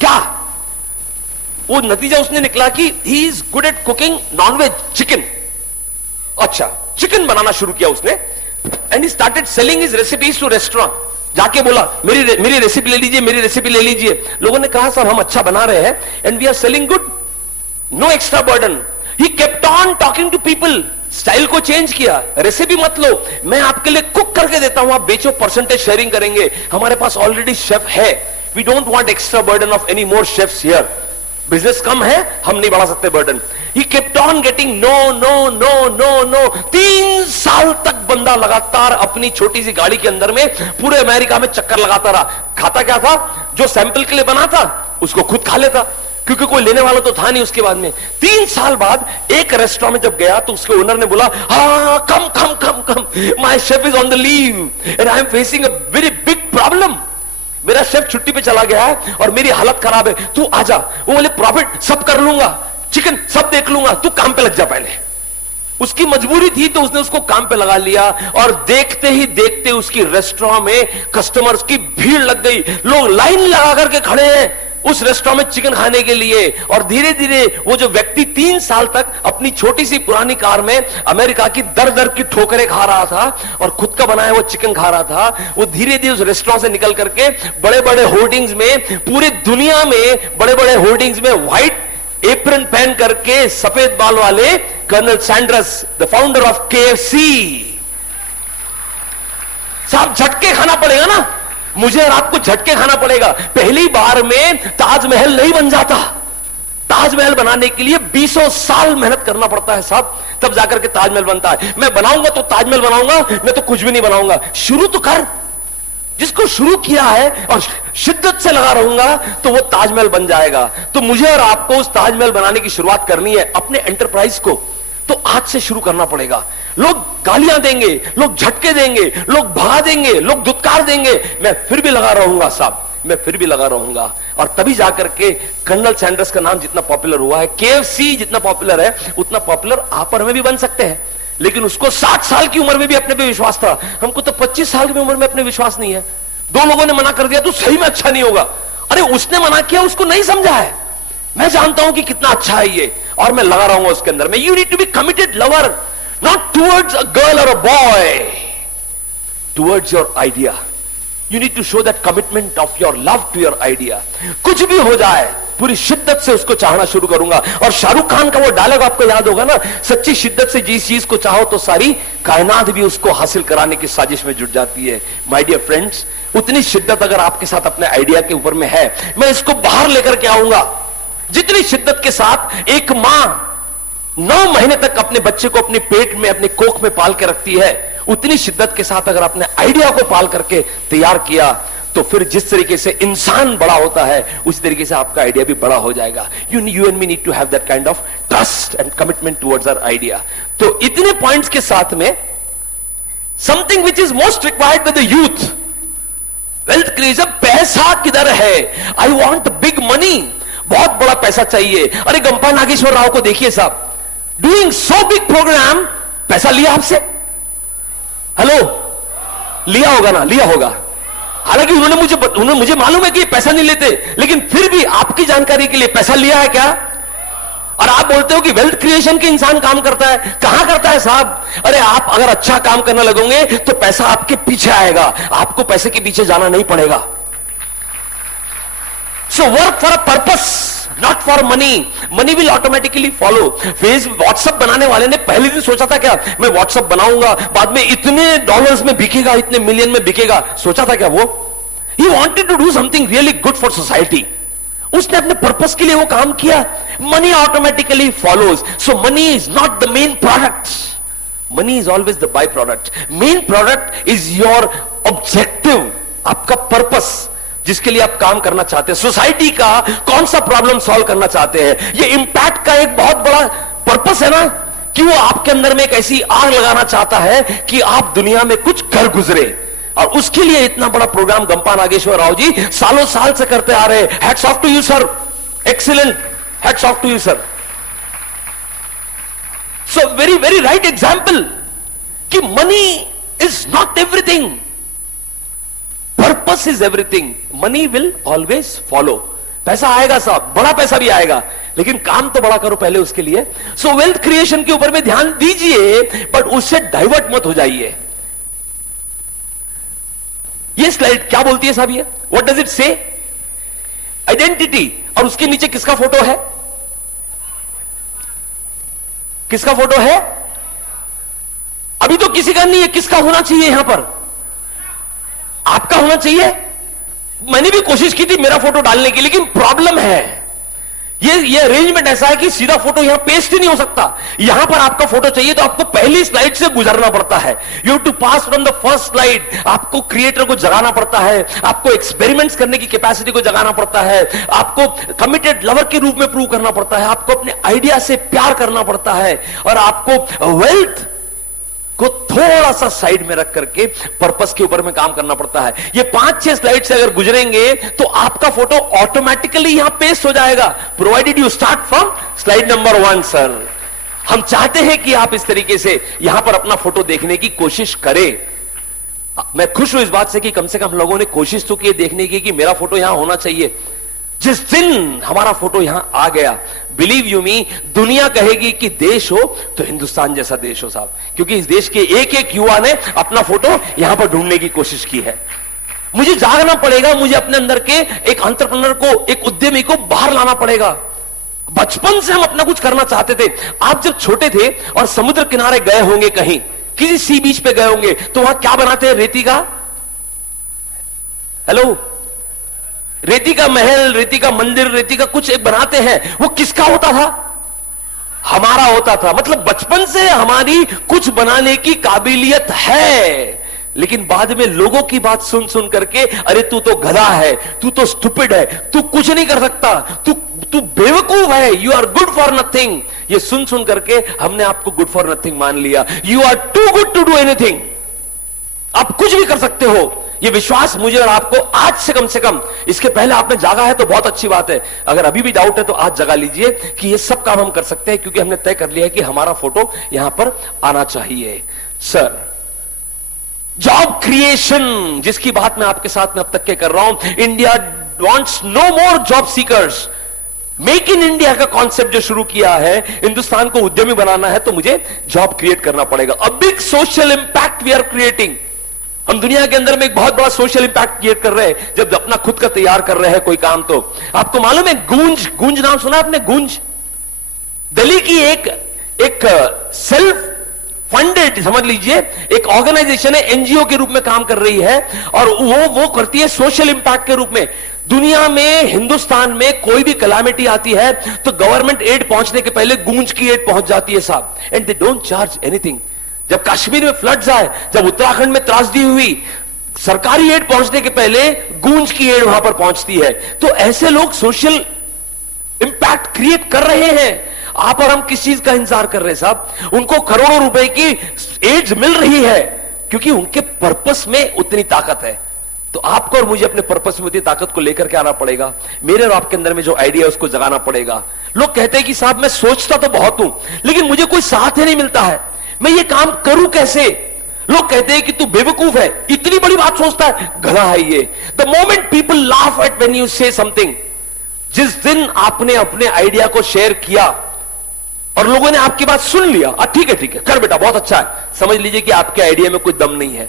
क्या, वो नतीजा उसने निकला कि he is good at cooking non-veg chicken। अच्छा चिकन बनाना शुरू किया उसने and he started selling his recipes to restaurant। जाके बोला मेरी रेसिपी ले लीजिए, मेरी रेसिपी ले लीजिए। लोगों ने कहा सर हम अच्छा बना रहे हैं and we are selling good, no extra burden। He kept on talking to people। Style को चेंज किया, रेसिपी मत लो, मैं आपके लिए कुक करके देता हूं, आप बेचो, परसेंटेज शेयरिंग करेंगे, हमारे पास ऑलरेडी शेफ है। We don't want extra burden of any more chefs here. Business कम है, हम नहीं बढ़ा सकते burden. He kept on getting no no no no no. 3 साल तक बंदा लगातार अपनी छोटी सी गाड़ी के अंदर में पूरे अमेरिका में चक्कर लगाता रहा। खाता क्या था, जो सैंपल के लिए बना था उसको खुद खा लेता, क्योंकि कोई लेने वाला तो था नहीं। उसके बाद में 3 साल बाद एक रेस्टोरेंट में जब गया तो उसके ओनर ने बोला हाँ come come come come, my chef is on the leave and I am facing a very big problem. मेरा शेफ छुट्टी पे चला गया है और मेरी हालत खराब है, तू आजा। वो बोले प्रॉफिट सब कर लूंगा, चिकन सब देख लूंगा, तू काम पे लग जा पहले। उसकी मजबूरी थी तो उसने उसको काम पे लगा लिया, और देखते ही देखते उसकी रेस्टोरेंट में कस्टमर्स की भीड़ लग गई। लोग लाइन लगा करके खड़े हैं उस रेस्टोरेंट में चिकन खाने के लिए। और धीरे धीरे वो जो व्यक्ति 3 साल तक अपनी छोटी सी पुरानी कार में अमेरिका की दर दर की ठोकरें खा रहा था और खुद का बनाया वो चिकन खा रहा था, वो धीरे धीरे उस रेस्टोरेंट से निकल करके बड़े बड़े होर्डिंग्स में, पूरी दुनिया में बड़े बड़े होर्डिंग्स में व्हाइट एप्रन पहन करके सफेद बाल वाले colonel Sanders, the founder of KFC। साहब झटके खाना पड़ेगा ना, मुझे और आपको झटके खाना पड़ेगा। पहली बार में ताजमहल नहीं बन जाता, ताजमहल बनाने के लिए 20 साल मेहनत करना पड़ता है साहब, तब जाकर के ताजमहल बनता है। मैं बनाऊंगा तो ताजमहल बनाऊंगा, मैं तो कुछ भी नहीं बनाऊंगा। शुरू तो कर, जिसको शुरू किया है और शिद्दत से लगा रहूंगा तो वो ताजमहल बन जाएगा। तो मुझे और आपको उस ताजमहल बनाने की शुरुआत करनी है अपने एंटरप्राइज को, तो आज से शुरू करना पड़ेगा। लोग गालियां देंगे, लोग झटके देंगे, लोग भगा देंगे, लोग दुत्कार देंगे, मैं फिर भी लगा रहूंगा साहब, मैं फिर भी लगा रहूंगा। और तभी जाकर के कर्नल सैंडर्स का नाम जितना पॉपुलर हुआ है, KFC जितना पॉपुलर है, उतना पॉपुलर आप और हमें भी बन सकते हैं। लेकिन उसको 60 साल की उम्र में भी अपने पे विश्वास था, हमको तो 25 साल की उम्र में अपने विश्वास नहीं है। 2 लोगों ने मना कर दिया तो सही में अच्छा नहीं होगा। अरे उसने मना किया, उसको नहीं समझा है, मैं जानता हूं कि कितना अच्छा है ये, और मैं लगा रहूंगा उसके अंदर में। You need to be committed lover, not towards a girl और a boy, towards your idea. You need to show that commitment of your love to your idea. कुछ भी हो जाए पूरी शिद्दत से उसको चाहना शुरू करूंगा। और शाहरुख खान का वो डायलॉग आपको याद होगा ना, सच्ची शिद्दत से जिस चीज को चाहो तो सारी कायनात भी उसको हासिल कराने की साजिश में जुट जाती है। माय डियर फ्रेंड्स, उतनी शिद्दत अगर आपके साथ अपने आइडिया के ऊपर में है, मैं इसको बाहर लेकर के आऊंगा। जितनी शिद्दत के साथ एक मां 9 महीने तक अपने बच्चे को अपने पेट में, अपने कोख में पाल के रखती है, उतनी शिद्दत के साथ अगर अपने आइडिया को पाल करके तैयार किया, तो फिर जिस तरीके से इंसान बड़ा होता है उसी तरीके से आपका आइडिया भी बड़ा हो जाएगा। You and me need to have that kind of trust and commitment towards our idea. तो इतने पॉइंट्स के साथ में something which is most required by the youth, wealth creation. पैसा किधर है? आई वॉन्ट बिग मनी, बहुत बड़ा पैसा चाहिए। अरे गंपा नागेश्वर राव को देखिए साहब, डूइंग सो बिग प्रोग्राम, पैसा लिया आपसे? हेलो, लिया होगा ना, लिया होगा। हालांकि उन्होंने मुझे मालूम है कि पैसा नहीं लेते, लेकिन फिर भी आपकी जानकारी के लिए पैसा लिया है क्या? और आप बोलते हो कि वेल्थ क्रिएशन के इंसान काम करता है, कहां करता है साहब? अरे आप अगर अच्छा काम करने लगोगे तो पैसा आपके पीछे आएगा, आपको पैसे के पीछे जाना नहीं पड़ेगा। So work for a purpose, not for money. Money will automatically follow. WhatsApp बनाने वाले ने पहले दिन सोचा था क्या, मैं व्हाट्सएप बनाऊंगा, बाद में इतने डॉलर्स में बिकेगा, इतने मिलियन में बिकेगा? सोचा था क्या वो? He wanted to do something really good for society. उसने अपने पर्पस के लिए वो काम किया। Money automatically follows. So money is not the main product, money is always the by product. Main product is your objective, आपका purpose, जिसके लिए आप काम करना चाहते हैं। सोसाइटी का कौन सा प्रॉब्लम सॉल्व करना चाहते हैं, ये इंपैक्ट का एक बहुत बड़ा पर्पस है ना, कि वो आपके अंदर में एक ऐसी आग लगाना चाहता है कि आप दुनिया में कुछ कर गुजरे। और उसके लिए इतना बड़ा प्रोग्राम गंपा नागेश्वर राव जी सालों साल से करते आ रहे हैं। Hats off to you sir, excellent, hats off to you sir. So very very right example कि money is not everything, purpose is everything. Money will always follow. पैसा आएगा साहब, बड़ा पैसा भी आएगा, लेकिन काम तो बड़ा करो पहले उसके लिए। सो वेल्थ क्रिएशन के ऊपर में ध्यान दीजिए, बट उससे डाइवर्ट मत हो जाइए। ये स्लाइड क्या बोलती है साहब? ये व्हाट डज इट से? आइडेंटिटी। और उसके नीचे किसका फोटो है? किसका फोटो है? अभी तो किसी का नहीं है, किसका होना चाहिए यहां पर? आपका होना चाहिए। मैंने भी कोशिश की थी मेरा फोटो डालने की, लेकिन प्रॉब्लम है ये अरेंजमेंट ऐसा है कि सीधा फोटो यहां पेस्ट ही नहीं हो सकता। यहां पर आपका फोटो चाहिए तो आपको पहली स्लाइड से गुजरना पड़ता है। You have to pass from the first slide. आपको क्रिएटर को जगाना पड़ता है, आपको एक्सपेरिमेंट्स करने की कैपेसिटी को जगाना पड़ता है, आपको कमिटेड लवर के रूप में प्रूव करना पड़ता है, आपको अपने आइडिया से प्यार करना पड़ता है, और आपको वेल्थ को थोड़ा सा साइड में रख करके पर्पस के ऊपर में काम करना पड़ता है। ये 5-6 स्लाइड से अगर गुजरेंगे तो आपका फोटो ऑटोमेटिकली यहां पेस्ट हो जाएगा, provided you start from slide number 1 sir. हम चाहते हैं कि आप इस तरीके से यहां पर अपना फोटो देखने की कोशिश करें। मैं खुश हूं इस बात से कि कम से कम हम लोगों ने कोशिश तो की देखने की कि मेरा फोटो यहां होना चाहिए। जिस दिन हमारा फोटो यहां आ गया, बिलीव यू मी, दुनिया कहेगी कि देश हो तो हिंदुस्तान जैसा देश हो साहब, क्योंकि इस देश के एक एक युवा ने अपना फोटो यहां पर ढूंढने की कोशिश की है। मुझे जागना पड़ेगा, मुझे अपने अंदर के एक एंटरप्रेन्योर को, एक उद्यमी को बाहर लाना पड़ेगा। बचपन से हम अपना कुछ करना चाहते थे। आप जब छोटे थे और समुद्र किनारे गए होंगे, कहीं किसी सी बीच पे गए होंगे, तो वहां क्या बनाते हैं? रेती का, हेलो, रेती का महल, रेती का मंदिर, रेती का कुछ एक बनाते हैं। वो किसका होता था? हमारा होता था। मतलब बचपन से हमारी कुछ बनाने की काबिलियत है, लेकिन बाद में लोगों की बात सुन सुन करके, अरे तू तो गधा है, तू तो स्टूपिड है, तू कुछ नहीं कर सकता, तू बेवकूफ है, you are good for nothing, ये सुन सुन करके हमने आपको गुड फॉर नथिंग मान लिया। You are too good to do anything, आप कुछ भी कर सकते हो। ये विश्वास मुझे और आपको आज से कम, इसके पहले आपने जागा है तो बहुत अच्छी बात है। अगर अभी भी डाउट है तो आज जगा लीजिए कि ये सब काम हम कर सकते हैं, क्योंकि हमने तय कर लिया है कि हमारा फोटो यहां पर आना चाहिए। सर, जॉब क्रिएशन, जिसकी बात मैं आपके साथ में अब तक के कर रहा हूं, India wants no more job seekers. Make in India का कॉन्सेप्ट जो शुरू किया है, हिंदुस्तान को उद्यमी बनाना है तो मुझे जॉब क्रिएट करना पड़ेगा। A big social impact we are creating. हम दुनिया के अंदर में एक बहुत बड़ा सोशल इंपैक्ट क्रिएट कर रहे हैं जब अपना खुद का तैयार कर रहे हैं कोई काम। तो आपको मालूम है, गूंज नाम सुना आपने? गूंज दिल्ली की एक सेल्फ फंडेड, समझ लीजिए, एक ऑर्गेनाइजेशन है, एनजीओ के रूप में काम कर रही है, और वो करती है सोशल इंपैक्ट के रूप में। दुनिया में, हिंदुस्तान में कोई भी कलामिटी आती है तो गवर्नमेंट एड पहुंचने के पहले गूंज की एड पहुंच जाती है साहब, and they don't charge anything. जब कश्मीर में फ्लड्स आए, जब उत्तराखंड में त्रासदी हुई, सरकारी एड पहुंचने के पहले गूंज की एड वहां पर पहुंचती है। तो ऐसे लोग सोशल इंपैक्ट क्रिएट कर रहे हैं। आप और हम किस चीज का इंतजार कर रहे हैं साहब? उनको करोड़ों रुपए की एड्स मिल रही है क्योंकि उनके पर्पस में उतनी ताकत है। तो आपको और मुझे अपने पर्पस में उतनी ताकत को लेकर के आना पड़ेगा। मेरे और आपके अंदर में जो आइडिया है उसको जगाना पड़ेगा। लोग कहते हैं कि साहब मैं सोचता तो बहुत हूं, लेकिन मुझे कोई साथ ही नहीं मिलता है, मैं ये काम करूं कैसे? लोग कहते हैं कि तू बेवकूफ है, इतनी बड़ी बात सोचता है, गधा है ये। The moment people laugh at when you से समथिंग, जिस दिन आपने अपने आइडिया को शेयर किया और लोगों ने आपकी बात सुन लिया, ठीक है कर बेटा, बहुत अच्छा है, समझ लीजिए कि आपके आइडिया में कोई दम नहीं है।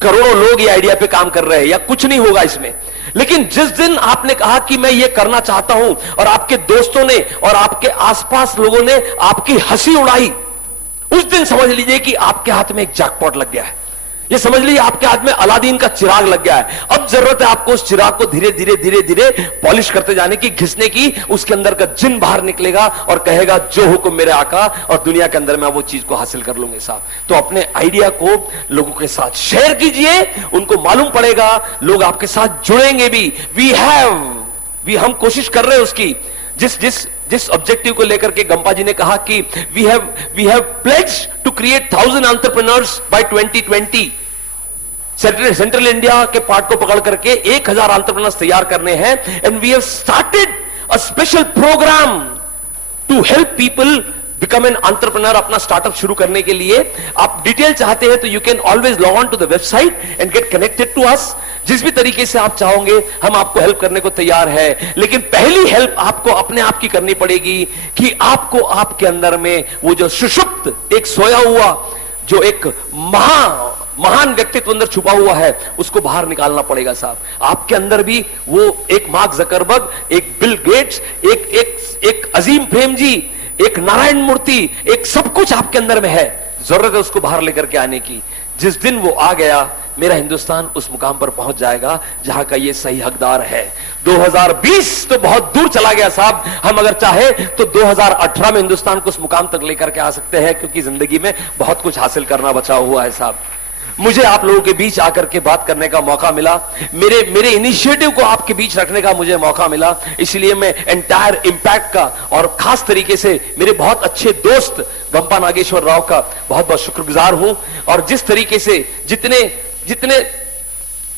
करोड़ों लोग ये आइडिया पे काम कर रहे हैं या कुछ नहीं होगा इसमें। लेकिन जिस दिन आपने कहा कि मैं ये करना चाहता हूं और आपके दोस्तों ने और आपके आसपास लोगों ने आपकी हंसी उड़ाई, उस दिन समझ लीजिए कि आपके हाथ में एक जैकपॉट लग गया है। ये समझ लीजिए आपके हाथ में अलादीन का चिराग लग गया है। अब जरूरत है आपको उस चिराग को धीरे धीरे पॉलिश करते जाने की, घिसने की। उसके अंदर का जिन बाहर निकलेगा और कहेगा जो हुक्म मेरे आका, और दुनिया के अंदर मैं वो चीज को हासिल कर लूंगे साहब। तो अपने आइडिया को लोगों के साथ शेयर कीजिए, उनको मालूम पड़ेगा, लोग आपके साथ जुड़ेंगे भी। हम कोशिश कर रहे हैं उसकी। जिस ऑब्जेक्टिव को लेकर के गंपा जी ने कहा कि we have pledged to create 1000 entrepreneurs by 2020। Central India के पार्ट को पकड़ करके 1000 एंटरप्रेन्योर्स तैयार करने हैं, and we have started a special programme to help people become an entrepreneur. अपना स्टार्टअप शुरू करने के लिए आप डिटेल चाहते हैं तो you can always log on to the website and get connected to us. जिस भी तरीके से आप चाहोगे हम आपको हेल्प करने को तैयार है, लेकिन पहली हेल्प आपको अपने आप की करनी पड़ेगी कि आपको आपके अंदर में वो जो सुषुप्त, एक सोया हुआ जो एक महान व्यक्तित्व अंदर छुपा हुआ है, उसको बाहर निकालना पड़ेगा साहब। आपके अंदर भी वो एक मार्क जकरबर्ग, एक बिल गेट्स, एक अजीम प्रेमजी, एक नारायण मूर्ति, एक सब कुछ आपके अंदर में है। जरूरत है उसको बाहर लेकर के आने की। जिस दिन वो आ गया, मेरा हिंदुस्तान उस मुकाम पर पहुंच जाएगा जहां का ये सही हकदार है। 2020 तो बहुत दूर चला गया साहब। हम अगर चाहे तो 2018 में हिंदुस्तान को उस मुकाम तक लेकर के आ सकते हैं, क्योंकि जिंदगी में बहुत कुछ हासिल करना बचा हुआ है साहब। मुझे आप लोगों के बीच आकर के बात करने का मौका मिला, मेरे इनिशिएटिव को आपके बीच रखने का मुझे मौका मिला, इसलिए मैं एंटायर इंपैक्ट का और खास तरीके से मेरे बहुत अच्छे दोस्त गंपा नागेश्वर राव का बहुत बहुत शुक्रगुजार हूं। और जिस तरीके से जितने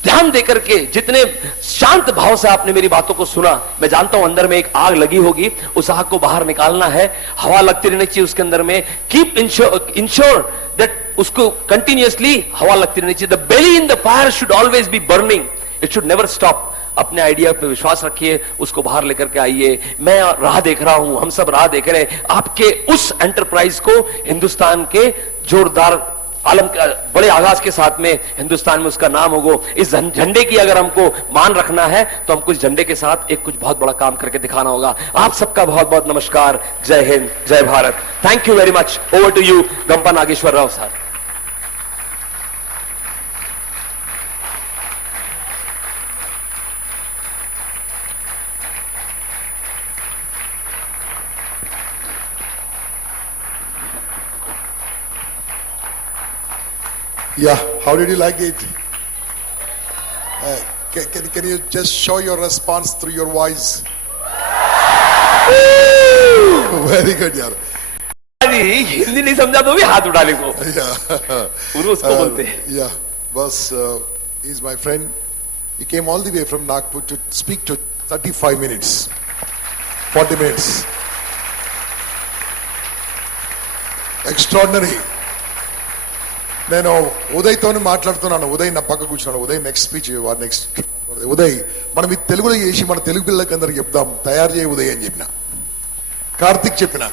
ध्यान देकर के जितने शांत भाव से आपने मेरी बातों को सुना, मैं जानता हूं अंदर में एक आग लगी होगी, उस आग को बाहर निकालना है, हवा लगती रहनी चाहिए उसके अंदर में। कीप इंश्योर दैट उसको कंटिन्यूअसली हवा लगती रहनी चाहिए। The belly in the fire should always be burning, it should never stop. अपने आइडिया पे विश्वास रखिए, उसको बाहर लेकर के आइए। मैं राह देख रहा हूं, हम सब राह देख रहे हैं, आपके उस एंटरप्राइज को हिंदुस्तान के जोरदार आलम बड़े आगाज के साथ में हिंदुस्तान में उसका नाम होगा। इस झंडे की अगर हमको मान रखना है तो हमको इस झंडे के साथ एक कुछ बहुत बड़ा काम करके दिखाना होगा। आप सबका बहुत बहुत नमस्कार। जय हिंद, जय Bharat. Thank you very much. Over to you Gampa Nageshwar Rao sir. Yeah, how did you like it? Can you just show your response through your voice? Very good, yaar. अरे हिंदी नहीं समझा तो भी हाथ उठाने को Yeah. उन्हें उसको बोलते हैं। Yeah, boss, he's my friend. He came all the way from Nagpur to speak to 35 minutes, 40 minutes. Extraordinary. నేను ఉదయ్తోనే మాట్లాడుతున్నాను. ఉదయ్ నా పక్క కూర్చున్నాను. Uday next speech next Uday మనం ఇది తెలుగులో చేసి మన తెలుగు పిల్లలకి అందరికి చెప్దాం, తయారు చేయ ఉదయ్ అని చెప్పిన. కార్తిక్ చెప్పిన,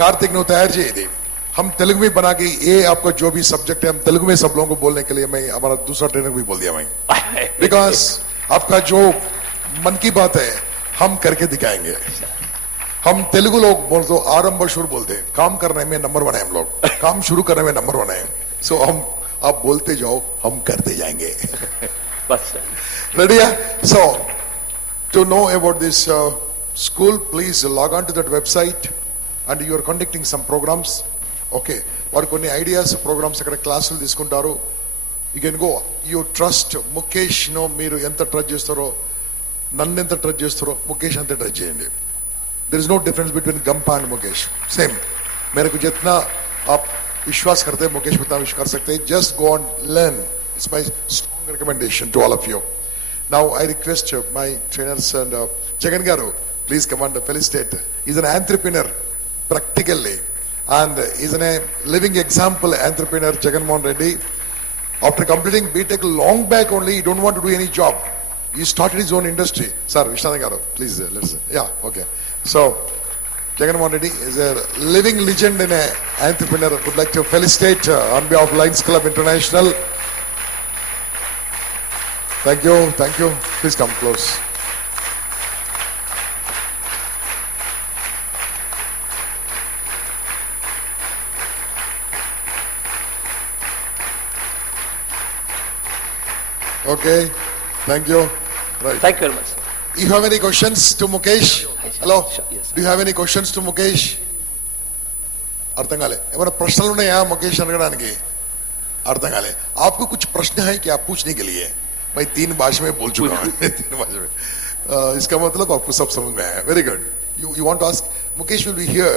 कार्तिक नो तैयार चाहिए थी। हम तेलुगु में बना के ये आपका जो भी सब्जेक्ट है हम तेलुगु में सब लोगों को बोलने के लिए मैं हमारा दूसरा ट्रेनर भी बोल दिया मैं, बिकॉज आपका जो मन की बात है हम करके दिखाएंगे। हम तेलुगु लोग बोल तो आरंभ शुरू बोलते हैं, काम करने में नंबर 1 है हम लोग, काम शुरू करने में नंबर 1 है। सो हम आप बोलते जाओ हम करते जाएंगे। बस रेडी है? सो to know about this school, please log on to that website and you are conducting some programs. Okay, వారు కొన్ని ఐడియాస్ ప్రోగ్రామ్స్ అక్కడ క్లాసులు తీసుకుంటారు. You can go. You trust Mukesh no, మీరు ఎంత ట్రస్ట్ చేస్తారో నన్ను ఎంత ట్రస్ట్ చేస్తారో ముఖేష్ అంతే ట్రస్ట్ చేయండి. There is no difference between Gampa and Mukesh, same. मेरे को जितना आप विश्वास करते हैं मुकेश उतना विश्वास कर सकते हैं. Just go on learn. It's my strong recommendation to all of you. Now I request my trainers and Jagan Garu, please come and felicitate. He's an entrepreneur practically and he's a living example entrepreneur, Jagan Mohan Reddy. After completing BTech long back only, he don't want to do any job. He started his own industry. Sir, Vishnu Garu, please let's. Yeah, okay. So Jagan Mohan Reddy is a living legend and an entrepreneur. Would like to felicitate on behalf of Lions Club International. Thank you, thank you. Please come close. Okay, thank you. Right. Thank you very much. You have any questions to Mukesh? Hello? Yes. Do you have any questions to Mukesh? అర్థం కాలే. ఏమైనా ప్రశ్నలు ఉన్నాయా ముఖేష్ అడగడానికి? అర్థం కాలే. आपको कुछ प्रश्न है क्या पूछने के लिए? मैं 3 भाषा में बोल चुका हूँ. 3 भाषा में. इसका मतलब आपको सब समझ में आया. Very good. You want to ask? Mukesh will be here.